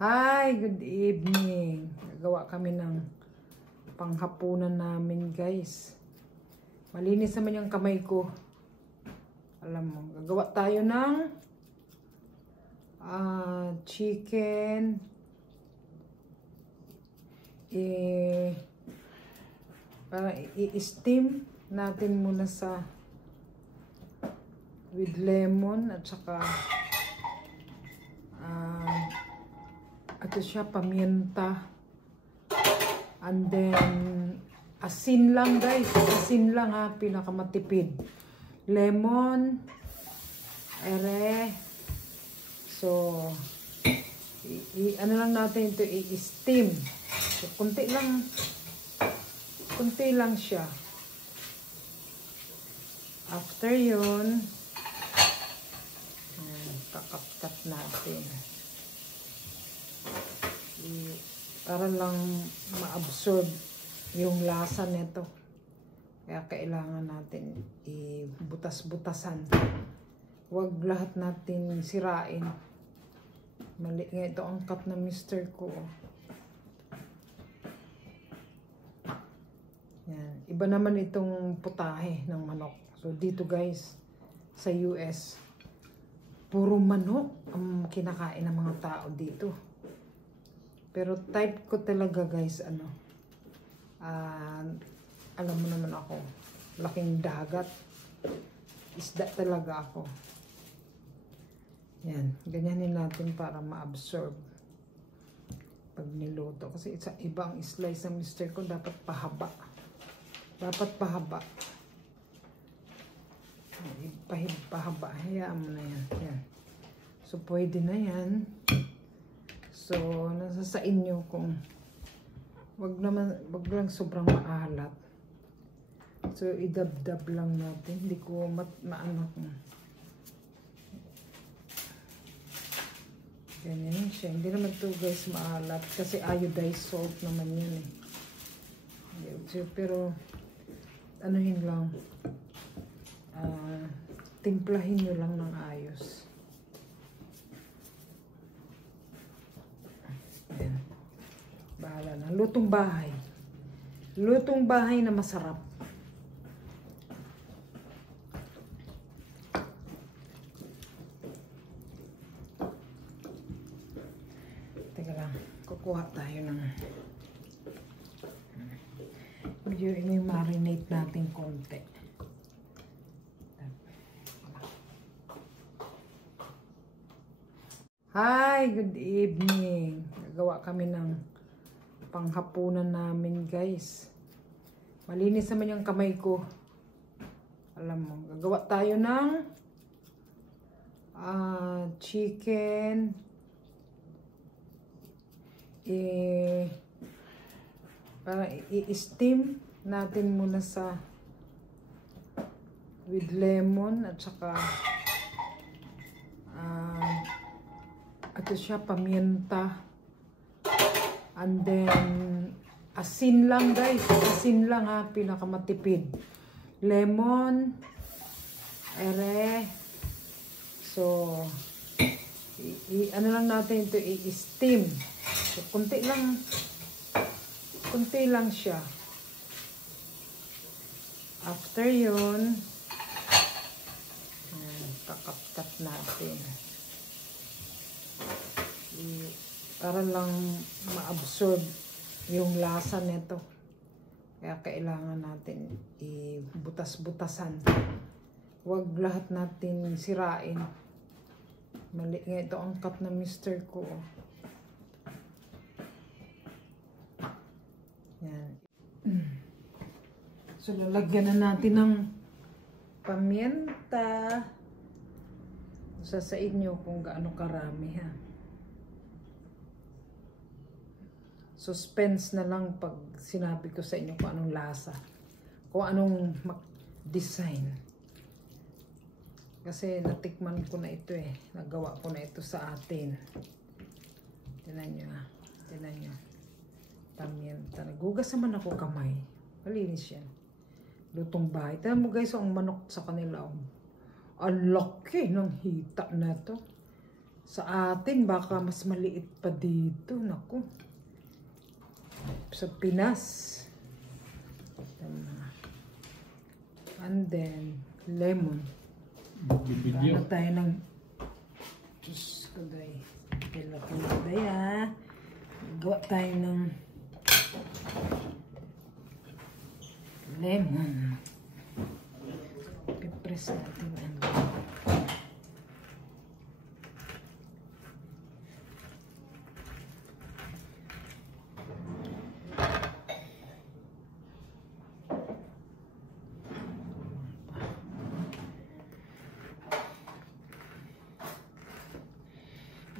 Hi, good evening. Gagawa kami ng panghapunan namin, guys. Malinis naman yung kamay ko. Alam mo, gagawa tayo ng chicken. Para i-steam natin muna sa with lemon at saka ito siya, paminta, and then asin lang, guys, asin lang ha, pinakamatipid, lemon, ere. So ano lang natin ito, i-steam. So, kunti lang siya. After yun, kakapkat natin para lang ma-absorb yung lasa nito. Kaya kailangan natin i-butas-butasan. Huwag lahat natin sirain. Mali nga ito ang cut na mister ko. Yan. Iba naman itong putahe ng manok. So dito, guys, sa US, puro manok ang kinakain ng mga tao dito. Pero type ko talaga, guys, alam mo naman ako, laking dagat, isda talaga ako. Yan, ganyanin natin para ma-absorb pag niluto. Kasi isa ibang slice ng mister ko, dapat pahaba. Dapat pahaba. Pahaba. Hayaan mo na yan. Yan. So, pwede na yan. So, nasa sa inyo kung wag lang sobrang maalat. So, idab-dab lang natin. Hindi ko maano kung ganyan siya. Hindi naman to, guys, maalat. Kasi iodized salt naman yan eh. Pero, anuhin lang. Timplahin nyo lang ng ayos. Ayan. Bahala na. Lutong bahay. Lutong bahay na masarap. Teka lang. Kukuha tayo ng medyo i-marinate natin konti. Hi, good evening. Gagawa kami ng panghapunan namin, guys. Malinis naman yung kamay ko. Alam mo, gagawa tayo ng chicken. Para i-steam natin muna sa with lemon at saka ito siya, paminta, and then asin lang, guys, asin lang ha, pinakamatipid, lemon, ere. So ano lang natin ito, i-steam. So, kunti lang siya. After yun, kakapkat natin para lang ma-absorb yung lasa nito. Kaya kailangan natin i-butas-butasan. Huwag lahat natin sirain. Mali nga ito ang cut na mister ko. Yan. So, lalagyan na natin ng paminta. Sa inyo kung gaano karami, ha. Suspense na lang pag sinabi ko sa inyo kung anong lasa, kung anong design. Kasi natikman ko na ito eh. Nagawa ko na ito sa atin. Tinan nyo. Paminta. Nagugas naman ako kamay. Malinis yan. Lutong bahay. Tinan mo, guys, ang manok sa kanila. Ang laki ng hita na to. Sa atin, baka mas maliit pa dito. Naku. Sa Pinas. And then, lemon. Ano tayo ng... Diyos ko, day. Laki na, day, ha. Gawa tayo ng... lemon. I-press natin ang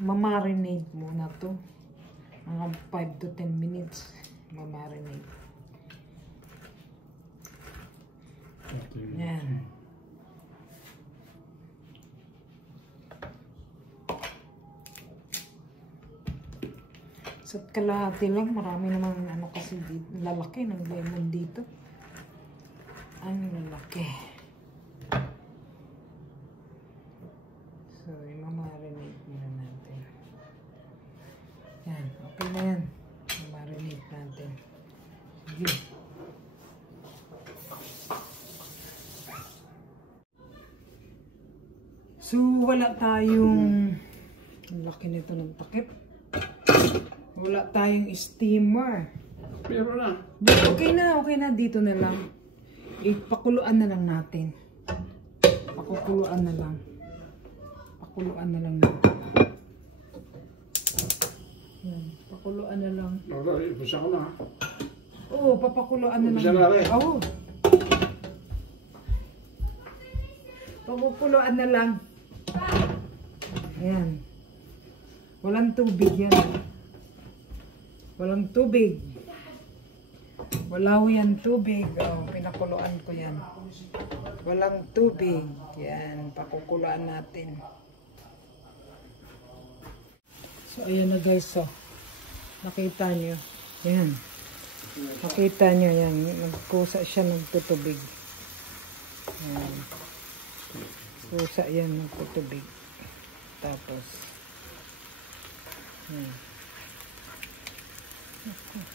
mamarinate muna to. Mga 5 to 10 minutes. Mamarinate. Yan. Sa kalahati lang, marami namang ano kasi dito, lalaki ng lemon dito. Ang lalaki. So, i-marinate muna natin. Yan, okay na yan. I-marinate natin. Sige. So, wala tayong... Ang laki nito ng takip. Wala tayong steamer. Pero na. Okay na. Dito na lang. Ipakuluan na lang natin. Pakukuluan na lang. Pakuluan na lang natin. Yan. Pakuluan na lang. Ipasa ko na. Oo, papakuluan na lang. Ipasa na rin. Oo. Pakukuluan na lang. Ayan. Walang tubig yan. Walang tubig. Wala yan tubig. Oh, pinakuluan ko yan. Walang tubig. Yan. Pakukuluan natin. So, ayan na guys. So, nakita nyo. Yan. Nakita nyo yan. Nagkusa siya nagtutubig. Yan. Kusa yan nagtutubig. Tapos,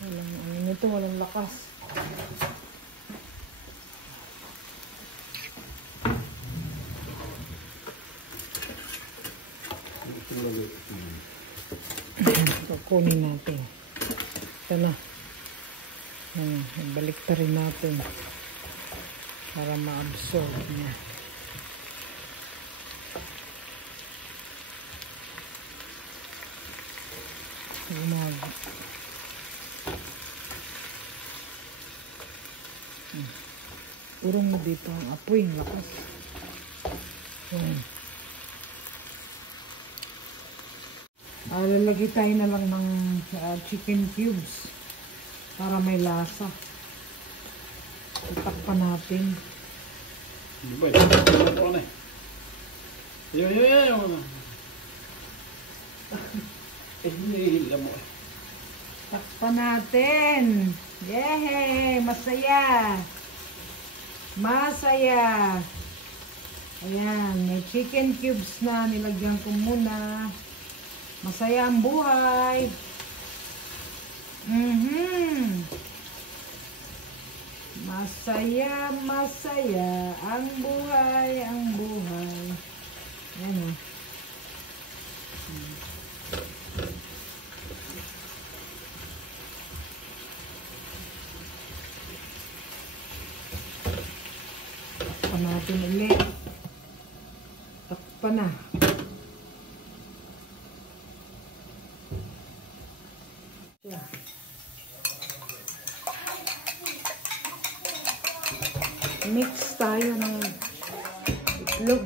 walang ano nito, walang lakas. Kukunin natin. Ito na. Balik ta rin natin para ma-absorb niya. Urong mo dito ang apoy, lakas. Lalagay tayo na lang ng chicken cubes para may lasa. Itakpan natin. Di ba? Ito na eh. Ayun. Hila mo. Takpan natin. Yehey! Masaya! Masaya! Ayan, may chicken cubes na. Nilagyan ko muna. Masaya ang buhay. Masaya, masaya ang buhay, ang buhay. Ayan o. Takpan natin ulit. Takpan na. Mix tayo ng itlog.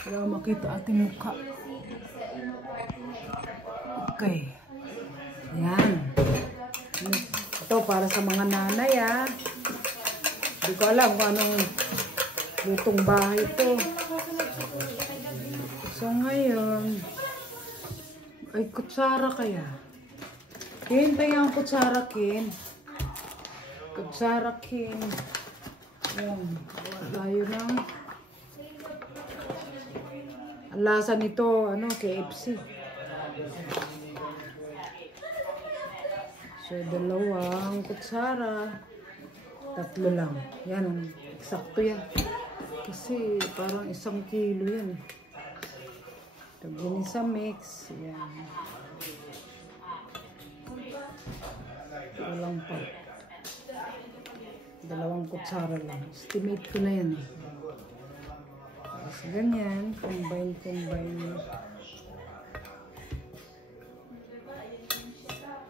Para makita ating mukha. Okay. Yan. Ito para sa mga nanay ah. Hindi ko alam kung anong lutong bahay ito. So ngayon, ay kutsara kaya. Kin, tayo ang kutsara, Kin. Kutsara, Kin. Ayan. Tayo lang. Ang lasa nito, ano, KFC. So, 2 kutsara. 3 lang. Yan, eksakto yan. Kasi parang 1 kilo yan. Ito, ginisa mix. Yan. Ito lang pa. 2 kutsara lang. Estimate ko na yan. Tapos ganyan. Combine.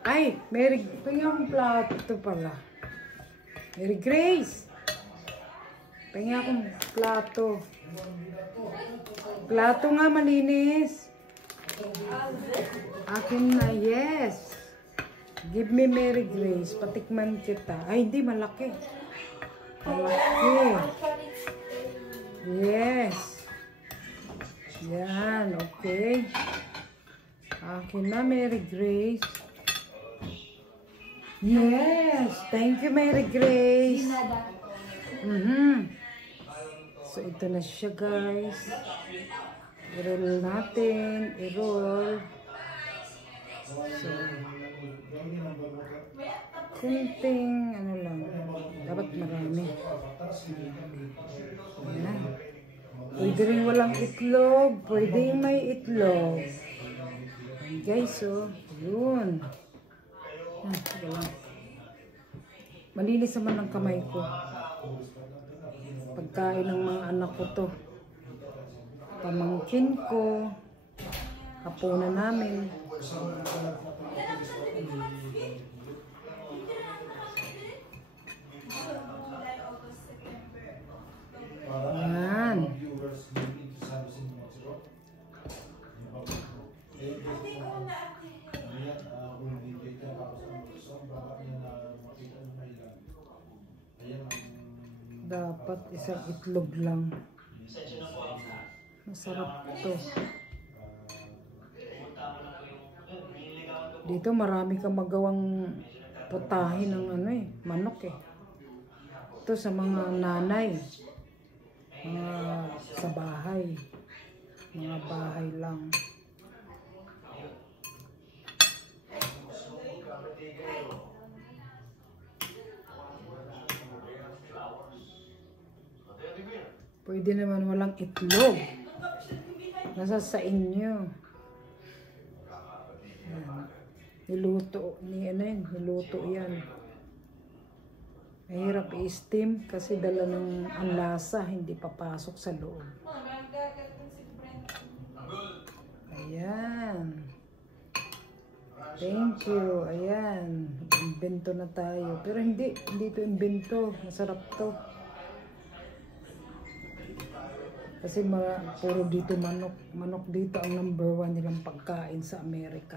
Ay! Mary, pahinga akong plato pala. Mary Grace! Pahinga akong plato. Plato nga, malinis. Akin na, yes. Give me Mary Grace. Patikman kita. Ay, hindi, malaki. Malaki. Yes. Yan, okay. Akin na, Mary Grace. Yes. Thank you, Mary Grace. So, ito na siya, guys. I-roll natin. I-roll. So, kunting, ano lang. Dapat marami. Ayan. Pwede rin walang itlog. Pwede may itlog. Ayan, guys, so, yun. Malinis naman ang kamay ko. Pagkain ng mga anak ko to. Pamangkin ko. Hapunan namin. Ayan. Dapat isang itlog lang. Masarap to. Dito marami kang magawang putahe ng ano manok eh. Ito sa mga nanay. Mga sa bahay. Mga bahay lang. Pwede naman walang itlog. Nasa sa inyo. Ayan. Niluto. Niluto yan. Mahirap i-steam kasi dala ng ang lasa. Hindi papasok sa loob. Ayan. Thank you. Ayan. Invento na tayo. Pero hindi ito invento. Masarap to. Kasi puro dito manok. Manok dito ang number 1 nilang pagkain sa Amerika.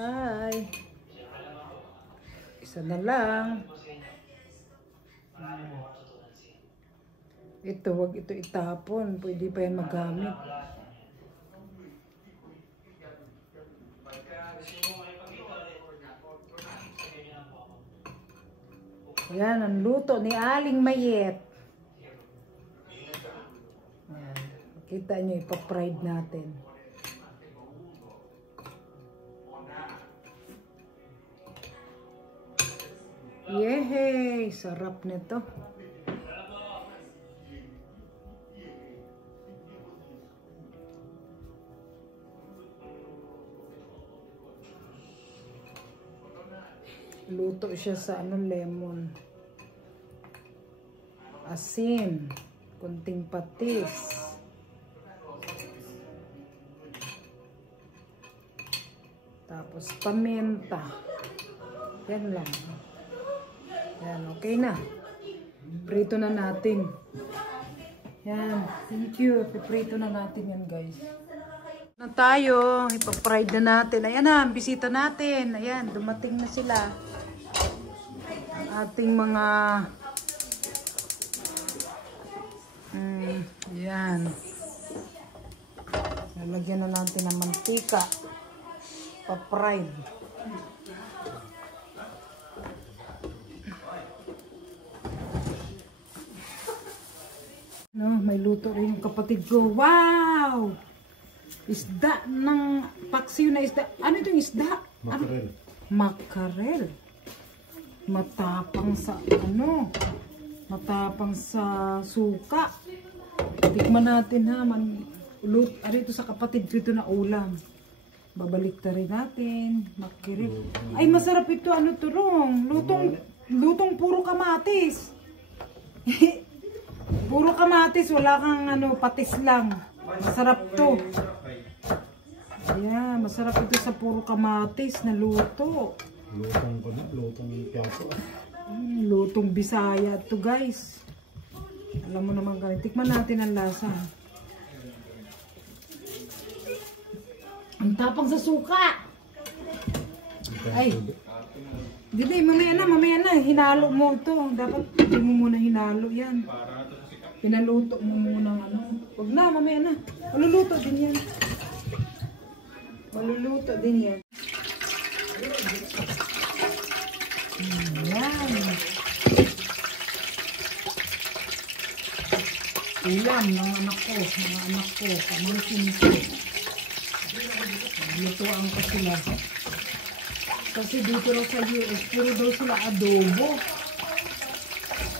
Hi! Isa na lang. Ito, wag ito itapon. Pwede pa yan magamit. Yan, ang luto ni Aling Mayet. Yan. Kita nyo, ipa-fried natin. Yehey! Sarap nito. Luto siya sa lemon. Asin. Kunting patis. Tapos paminta. Yan lang. Yan, okay na. Prito na natin. Yan, thank you. Prito na natin yan, guys. Na tayo, ipa-fried na natin. Ayan na, bisita natin. Ayan, dumating na sila. Ating mga yan. Lalagyan na natin ng mantika. Pa-fried. may luto rin yung kapatid ko. Wow! Isda ng paksiw na isda. Ano itong isda? Makarel. Makarel. Matapang sa ano? Matapang sa suka. Tikman natin ha. Ano ito sa kapatid ko ito na ulam. Babalik ta rin natin. Makarel. Ay masarap ito. Ano to rong? Lutong puro kamatis. Puro kamatis. Wala kang ano, patis lang. Masarap to. Ayan, masarap ito sa puro kamatis na luto. Lutong ko na, lutong piyaso. Lutong Bisaya to guys. Alam mo naman kami. Tikman natin ang lasa. Ang tapang sa suka. Ay. Dili, mamaya na. Hinalo mo ito. Dapat hindi mo muna hinalo yan. Pinaluto mo muna ano. Huwag na, mamaya na. Maluluto din yan. Maluluto din yan. Ayan. Ulam ng anak ko. Pamangkin ko. Lutuan ko sila. Kasi dito raw sa US, puro daw sila adobo.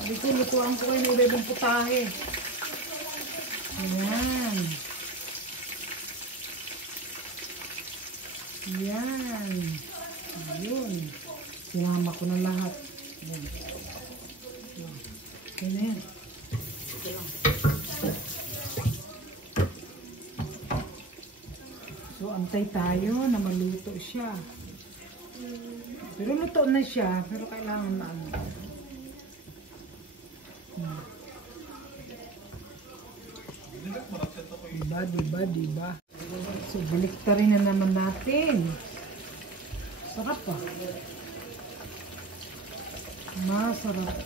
Dito lutuan ko kayo ng ibang putahe. Ayan. Ayan. Ayun. Sinama ko na lahat. Ayan. Okay na yan. Ito lang. So, antay tayo na maluto siya. Pero luto na siya. Pero kailangan na ano. Diba? So, baliktarin na naman natin. Sarap pa. Masarap.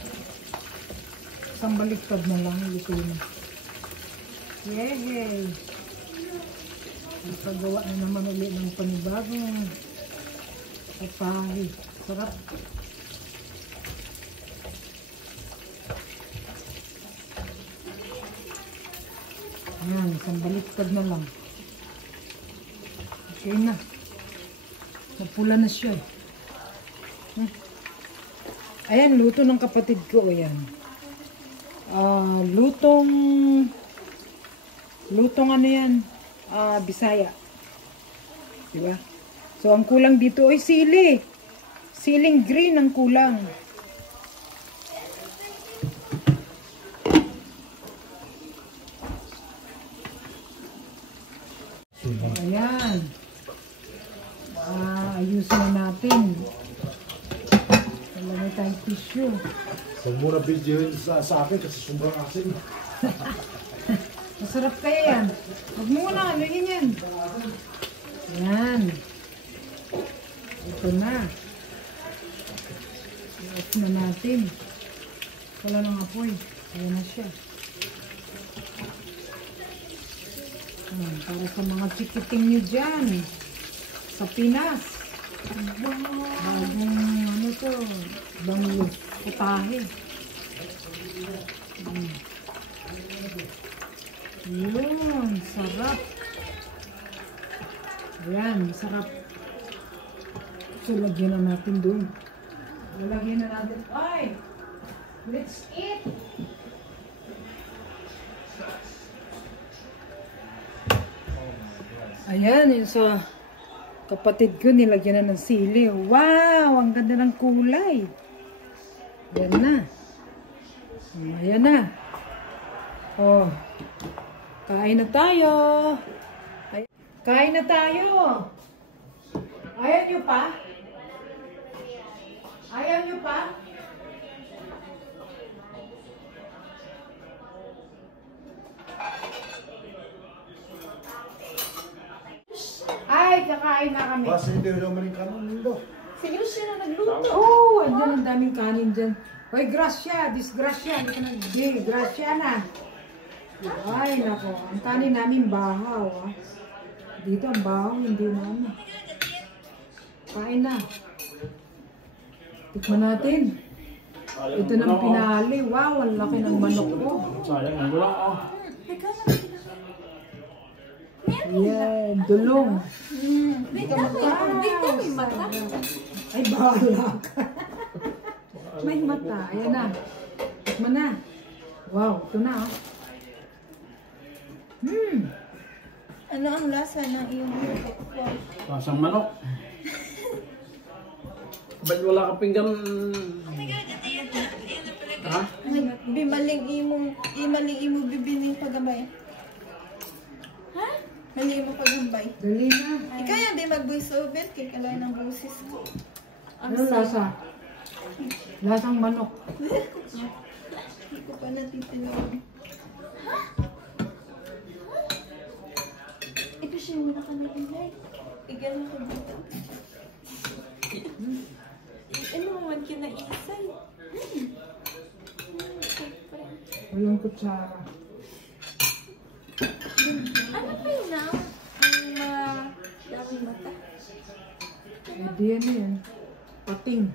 Isang baliktad na lang. Luto na. Yay! Nagpagawa na naman ulit ng panibagong patahe. Sarap. Ayan, isang baliktad na lang. Okay na. Napula na siya. Ayan, luto ng kapatid ko. Ayan. Lutong ano yan? Bisaya. Diba? So, ang kulang dito ay sili. Siling green ang kulang. Ayan. Ayusin na natin. Wala na tayong tissue. Huwag mo na videoin sa akin kasi sobrang asin. Masarap kaya yan. Huwag mo na, ano yan. Yan. Ito na. I-off na natin. Wala nang apoy. Ayan na siya. Para sa mga chikiting nyo dyan. Sa Pinas. Bagong ano to. Bagong putahe. Yun, sarap. Ayan, sarap. So, lagyan na natin doon. Lagyan na natin. Ay! Let's eat! Ayan, yung sa kapatid ko, nilagyan na ng sili. Wow! Ang ganda ng kulay. Ayan na. Ayan na. Oh. Kain na tayo. Kain na tayo. Ayaw nyo pa? Ayaw nyo pa? Ay, kakain na kami. Basta hindi naman yung kanon nito. Seryoso na nagluto. Oh, andyan ang daming kanin dyan. Hoy, Gracia, disgrasya. Hindi ka nag-di. Gracia na. Ay, nako. Ang kanin namin bahaw. Ah. Dito ang bahaw, hindi na ano. Kain na. Tikman natin. Ito ng pinali. Wow, ang laki ng manok ko. Sayang, ang wala ako. Ikaw na pinaka. Yan, dulong. Dito may mata. Ay, bahala ka. May mata. Ayan na. Tikman na. Wow, ito na oh. Ano ang lasa ng iyong luto? Pasang manok. Ba't wala ka pinggan? Ha? Bimaling imo bibining pagambay. Ha? Maling imo pagambay. Dali na. Ikaw yan, di mag-voice over. Kaya kalay ng boses ko. Ano lasa? Lasang manok. Hindi ko pa natitinawag. Ito siya yung nakanagilay. Igal ko dito. Ano naman kinaisay? Walang kutsara. Ano kayo na? Ang daming mata. Pwede yan yan. Pating.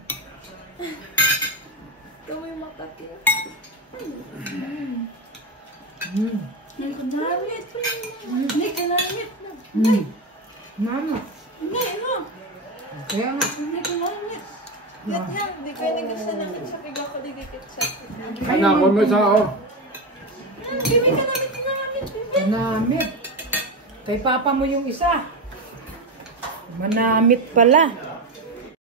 Gawin makati. May kanamit. May kanamit na. Mama. May ano? Kaya nga. May kanamit. Yan yan. Di kayo nagasa ng ketchup. Ikaw ko digay ketchup. Anak, mo sa ako. May kanamit. Manamit. Kay papa mo yung isa. Manamit pala.